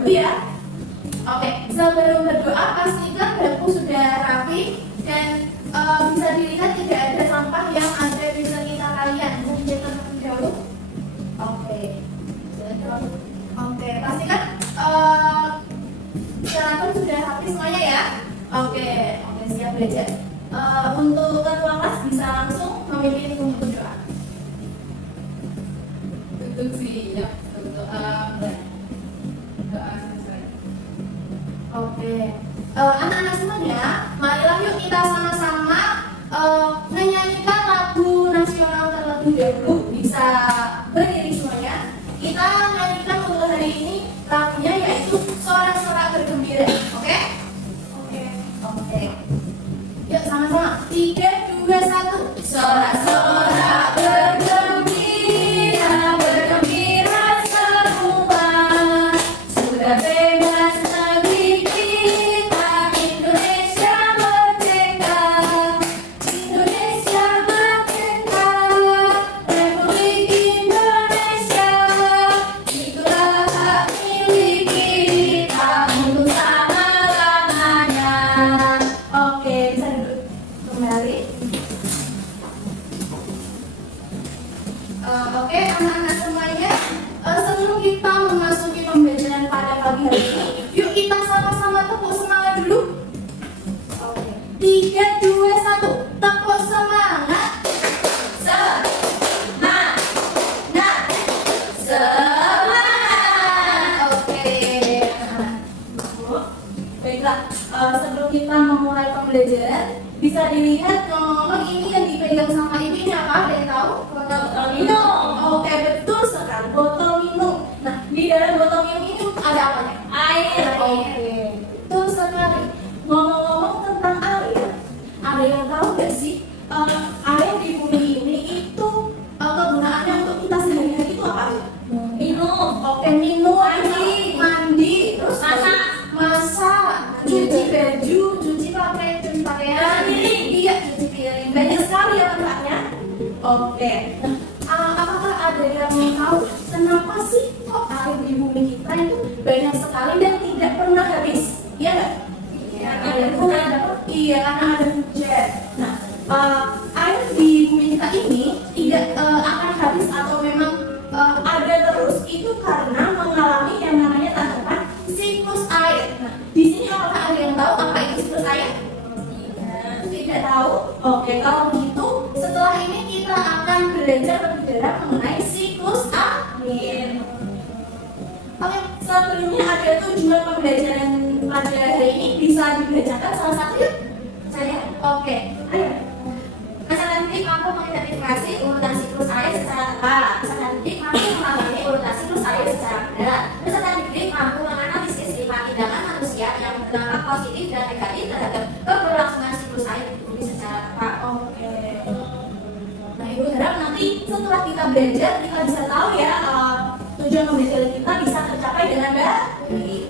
dulu ya. Oke, sebelum berdoa pastikan bangku sudah rapi dan bisa dilihat tidak ada sampah yang ada di sekitar kalian. Mungkin terlebih dahulu. Oke, pastikan peralatan sudah rapi semuanya ya. Oke, siap belajar. Untuk ketua kelas bisa langsung memimpin untuk doa. Untuk siap untuk doa selesai. Oke, anak-anak semuanya, marilah yuk kita sama-sama menyanyikan lagu nasional terlebih dahulu. Bisa berdiri semuanya. Kita nyanyikan untuk hari ini lagunya yaitu Sorak-sorak bergembira. Oke? Oke. Yuk sama-sama. 3, 2, 1. Sorak-sorak bergembira, bergembira semua. Sudah bebas negeri kita, Indonesia merdeka. Indonesia merdeka, Republik Indonesia. Itulah hak milik kita untuk selama-lamanya. Oke, bisa duduk kembali. Oke, anak-anak semuanya, sebelum kita memasuki pembelajaran pada pagi hari ini, yuk kita sama-sama tepuk semangat dulu. Oke, 3, 2, 1, tepuk semangat. Semangat, semangat. Oke, baiklah. Sebelum kita memulai pembelajaran, bisa dilihat ngomong ini yang dipegang sama ibu ini apa? Ada yang tahu? Botol minum. Oke, betul sekali, botol minum. Nah, di dalam botol minum ini ada apa? Air. Oke, betul sekali. Ngomong-ngomong tentang air, ada yang tahu nggak sih air di bumi ini itu kegunaannya untuk kita sehari-hari itu apa? Minum. Oke, minum, mandi, terus masak, cuci baju, cuci pakaian, iya, cuci piring. Banyak sekali ya manfaatnya. Oke. Apakah ada yang tahu kenapa sih kok air di bumi kita itu banyak sekali dan tidak pernah habis? Iya nggak? Iya, karena ada hujan. Nah, air di bumi kita ini tidak akan habis atau memang ada terus itu karena mengalami yang namanya tanggapan siklus air. Nah, di sini apakah ada yang tahu apa itu siklus air? Tidak tahu? Oke, kalau begitu setelah ini kita akan belajar lebih dalam mengenai siklus air. Oke, sebelumnya ada tujuan pembelajaran pada hari ini, bisa dibacakan salah satu yuk? Saya? Oke, ayo. Peserta didik mampu mengidentifikasi urutan siklus air secara tepat. Peserta didik mampu memahami urutan siklus air secara benar. Peserta didik mampu menganalisis 5 tindakan manusia yang berdampak positif dan negatif terhadap keberlangsungan siklus air di bumi secara tepat. Oke. Nah, Ibu harap nanti setelah kita belajar kita bisa tahu ya tujuan pembelajaran kita bisa tercapai dengan baik.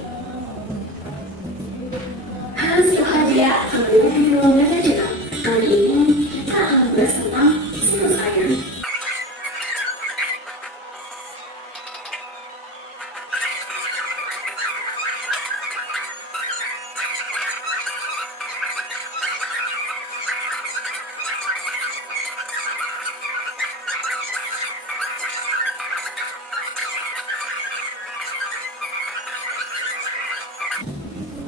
Halo siapa dia? Sebelumnya di ruangan saja. Kali ini kita akan membahas tentang siklus air.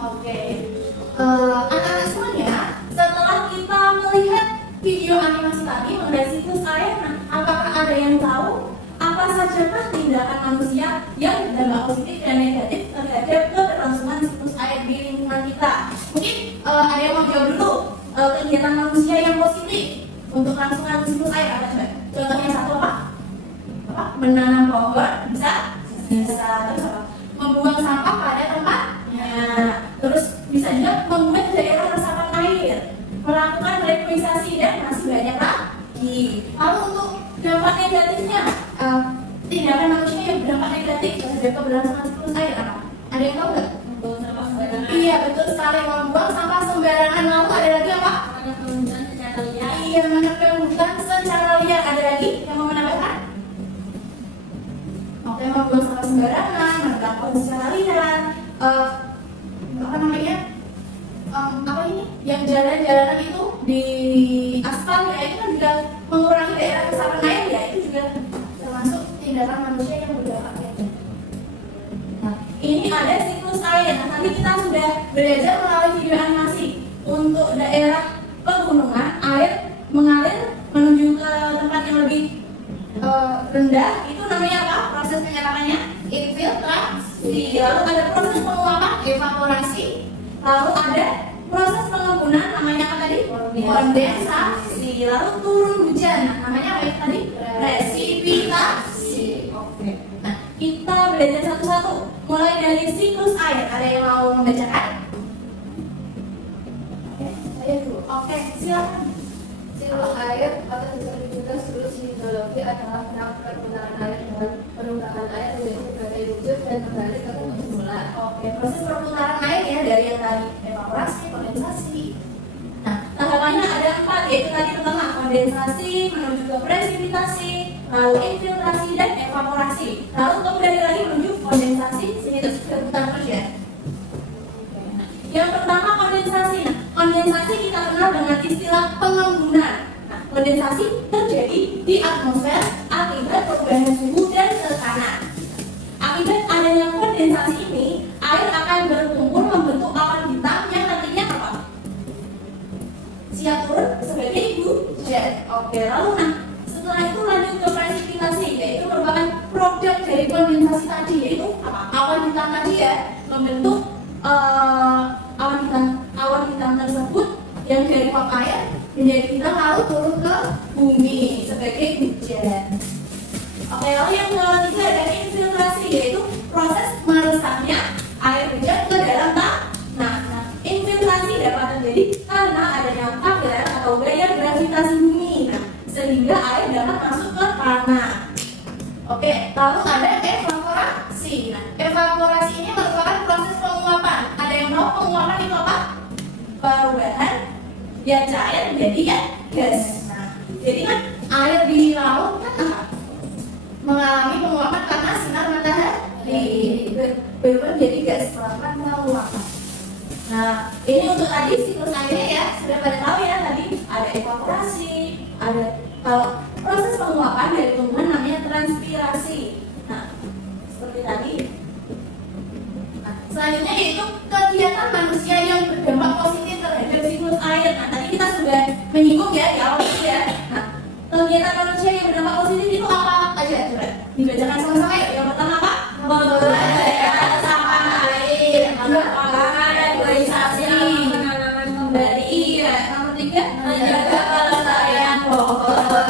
Oke, anak-anak semuanya, setelah kita melihat video animasi tadi mengenai siklus air, nah, apakah ada yang tahu apa sajakah tindakan manusia yang berdampak positif dan negatif terhadap keberlangsungan siklus air di lingkungan kita? Mungkin ada yang mau jawab dulu kegiatan manusia yang positif untuk kelangsungan siklus air apa coba? Contohnya satu apa? Menanam pohon, bisa? Bisa. Terus apa? Membuang sampah pada tempatnya. Terus bisa juga membuat daerah resapan air, melakukan reboisasi dan masih banyak lagi. Lalu untuk dampak negatifnya, tindakan manusia yang berdampak negatif terhadap keberlangsungan siklus air apa? Ada yang tahu nggak? Membuang sampah sembarangan. Iya, betul sekali, membuang sampah sembarangan. Lalu ada lagi apa? Menebang secara liar. Iya, menebang hutan secara liar. Ada lagi yang mau menambahkan? Oke, membuang sampah sembarangan, menebang pohon secara liar. yang jalan-jalanan itu di aspal ya, itu kan juga mengurangi daerah resapan air ya, itu juga termasuk tindakan manusia yang berdampak ya. Nah, ini ada siklus air. Nah, nanti kita sudah belajar melalui video animasi untuk daerah pegunungan, air mengalir menuju ke tempat yang lebih rendah, itu namanya apa? Proses penyerapannya infiltrasi. Lalu ada proses penguapan evaporasi. Lalu ada proses pengembunan, namanya apa tadi? Kondensasi. Lalu turun hujan, namanya apa itu tadi? Presipitasi. Oke. Nah, kita belajar satu-satu. Mulai dari siklus air. Ada yang mau membacakan? Oke, saya dulu. Oke, silakan. Siklus air atau disebut siklus hidrologi adalah perputaran air dengan penurunan air menjadi sebagai wujud dan kembali ke bentuk semula. Oke, proses perputaran air ya, dari yang tadi evaporasi, kondensasi. Nah, tahapannya ada 4, yaitu tadi pertama kondensasi menuju ke presipitasi, lalu infiltrasi dan evaporasi. Lalu kembali lagi menuju kondensasi, sini terus berputar terus ya. Yang pertama kondensasi. Nah, kondensasi kita kenal dengan istilah pengembunan. Nah, kondensasi terjadi di atmosfer akibat perubahan suhu dan tekanan. Akibat adanya kondensasi ini, air akan berkumpul membentuk awan hitam yang nantinya apa? Siap turun sebagai hujan. Oke, lalu nah setelah itu lanjut ke presipitasi, yaitu merupakan produk dari kondensasi tadi, yaitu apa? Awan hitam tadi ya, membentuk awan hitam tersebut yang dari uap air menjadi hitam lalu turun ke bumi sebagai hujan. Oke, lalu yang ketiga ada infiltrasi, yaitu proses meresapnya air hujan ke dalam tanah. Nah, infiltrasi dapat terjadi karena adanya pabelan atau gaya gravitasi bumi, nah, sehingga air dapat masuk ke tanah. Oke, lalu ada evaporasi. Nah, evaporasi ini merupakan proses penguapan. Ada yang tahu penguapan itu apa? Perubahan yang cair menjadi ya gas. Nah, jadi kan air di laut kan apa? Mengalami penguapan karena sinar matahari berubah menjadi gas, melakukan penguapan. Nah, ini untuk tadi siklus airnya ya, sudah pada tahu ya, tadi ada evaporasi, ada kalau proses penguapan dari tumbuhan namanya transpirasi. Nah, seperti tadi. Nah, selanjutnya yaitu kegiatan manusia yang berdampak positif terhadap siklus air. Nah, tadi kita sudah menyinggung ya di awal itu ya. Nah, kegiatan manusia yang berdampak positif itu apa aja? Coba dibacakan sama-sama ya. Yang pertama apa? Pengelolaan daerah resapan air, pengembangan reboisasi, kembali iya. Yang ketiga, menjaga kelestarian pohon,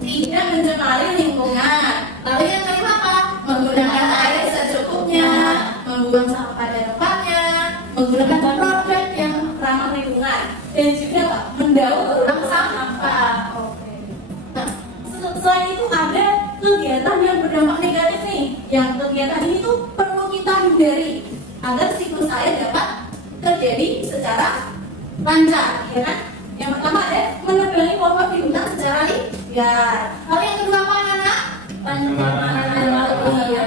tidak mencemari lingkungan. Lalu yang kelima apa? Menggunakan air secukupnya, membuang sampah pada tempatnya, menggunakan produk yang ramah lingkungan, dan juga apa? Mendaur ulang sampah. Oke. Nah, selain itu ada kegiatan yang berdampak negatif nih. Yang kegiatan ini tuh perlu kita hindari agar siklus air dapat terjadi secara lancar, ya kan? Yang pertama ada menebangi pohon di hutan secara liar. Lalu yang kedua apa anak? Pencemaran laut. Iya.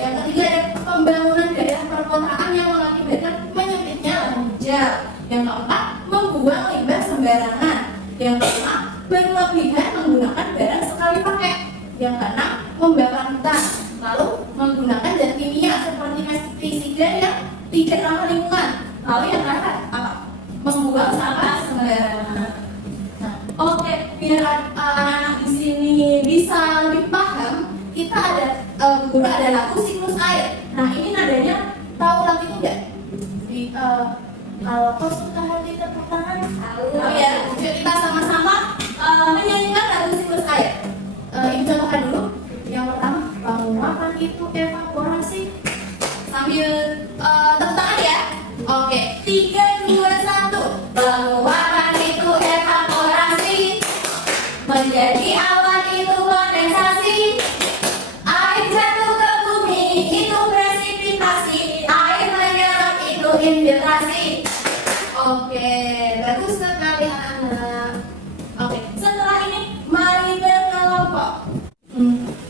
Yang ketiga ada pembangunan daerah perkotaan yang mengakibatkan menyempitnya hujan. Yang keempat membuang limbah sembarangan. Yang kelima berlebihan menggunakan barang sekali pakai. Yang keenam membakar hutan. Lalu menggunakan zat kimia seperti pestisida yang tidak ramah lingkungan. Lalu yang terakhir apa? Membuang sampah sembarangan. Nah, oke, biar anak-anak di sini bisa lebih paham, kita ada guru ada lagu siklus air. Nah, ini nadanya tahu lagu itu enggak? Kalau kau suka hati tepuk tangan. Oh ya, yuk kita sama-sama menyanyikan lagu siklus air. Ibu contohkan dulu. Yang pertama, penguapan itu evaporasi. Sambil tepuk tangan ya. Oke, 3, 2, 1. Penguapan itu evaporasi, menjadi awan itu kondensasi, air jatuh ke bumi itu presipitasi, air menyerap itu infiltrasi. Oke, bagus sekali anak-anak. Oke, setelah ini mari berkelompok.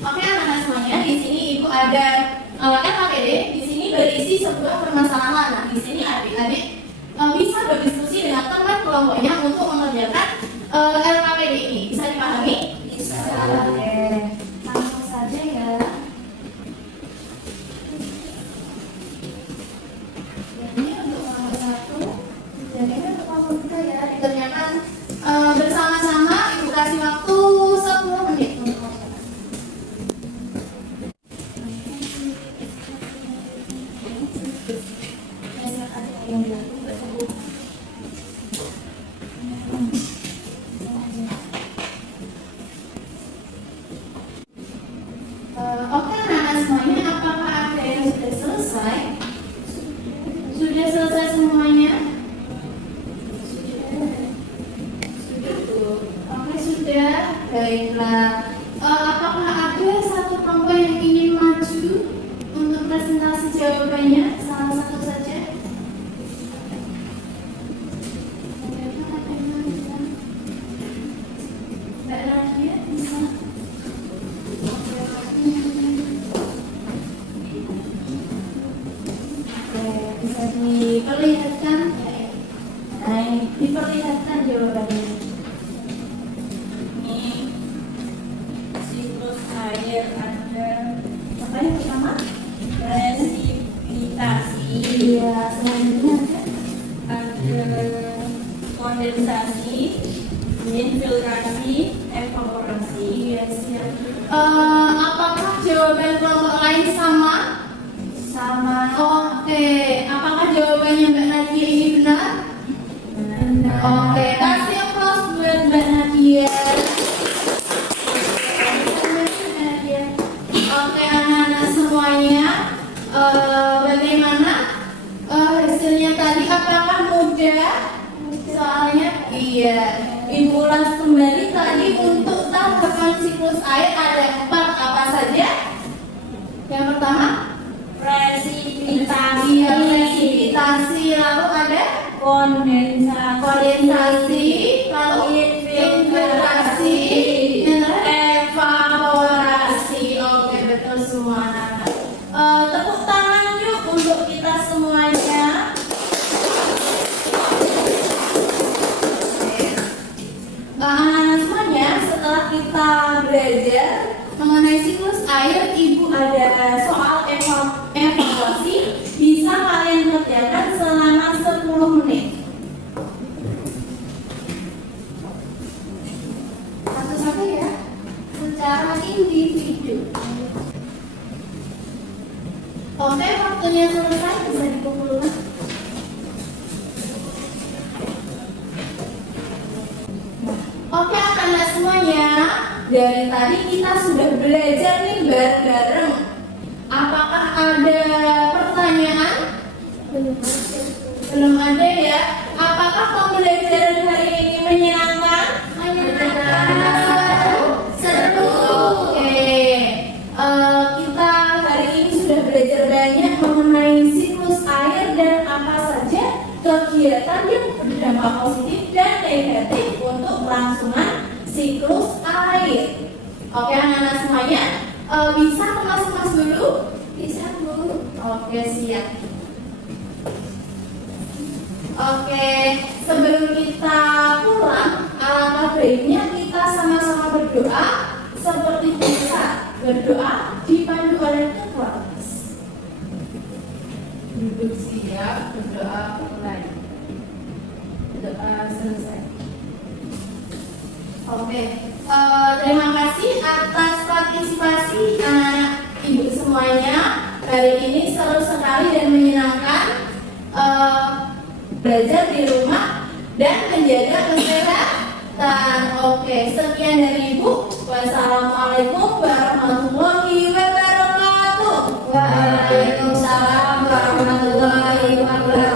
Oke anak-anak semuanya, di sini ibu ada LKPD, di sini berisi sebuah permasalahan. Nah, di sini adik-adik bisa berdiskusi dengan teman kelompoknya untuk mengerjakan LKPD ini. Bisa dipahami? Bisa. Oke, langsung saja ya. Ini untuk nomor 1, dan ini untuk nomor 2 ya. Dikerjakan bersama-sama. Ibu kasih waktu 10 menit untuk mengerjakan. Oke anak-anak semuanya, apakah ada yang sudah selesai? Sudah selesai semuanya? Oke sudah, baiklah. Apakah ada satu kelompok yang ingin maju untuk presentasi jawabannya? Salah satu saja. Mbak Nadia bisa. Bisa diperlihatkan, diperlihatkan jawabannya. Ini siklus air ada apa yang pertama? Presipitasi. Iya, selanjutnya ada kondensasi, infiltrasi, evaporasi. Iya, siap. Apakah jawaban kelompok lain sama? Sama. Oke, apakah jawabannya Mbak Nadia ini benar? Benar. Oke, kasih applause buat Mbak Nadia. Oke, anak-anak semuanya, bagaimana hasilnya tadi? Apakah mudah? Soalnya iya. Ibu ulas kembali tadi untuk tahapan siklus air ada 4 apa saja? Yang pertama? Presipitasi, lalu ada kondensasi, lalu infiltrasi, evaporasi. Oke, betul semua anak-anak. Tepuk tangan yuk untuk kita semuanya. Anak-anak semuanya, setelah kita belajar mengenai siklus air, ibu ada soal evaluasi, bisa kalian kerjakan selama 10 menit. Satu-satu ya, secara individu. Oke, waktunya selesai, bisa dikumpulkan. Oke, anak-anak semuanya, dari tadi kita sudah belajar nih bareng-bareng. Apakah ada pertanyaan? Belum ada ya. Apakah pembelajaran hari ini menyenangkan? Seru. Oke. Kita hari ini sudah belajar banyak mengenai siklus air dan apa saja kegiatan yang berdampak positif dan negatif untuk kelangsungan siklus air. Oke anak-anak semuanya, bisa kemas-kemas dulu? Bisa Bu. Oke siap. Oke, sebelum kita pulang, alangkah baiknya kita sama-sama berdoa seperti biasa. Berdoa dipandu oleh ketua kelas. Duduk siap, berdoa mulai. Doa selesai. Oke, terima kasih atas partisipasi anak-anak ibu semuanya. Hari ini seru sekali dan menyenangkan belajar di rumah dan menjaga kesehatan. Oke, sekian dari ibu. Wassalamualaikum warahmatullahi wabarakatuh. Waalaikumsalam warahmatullahi wabarakatuh.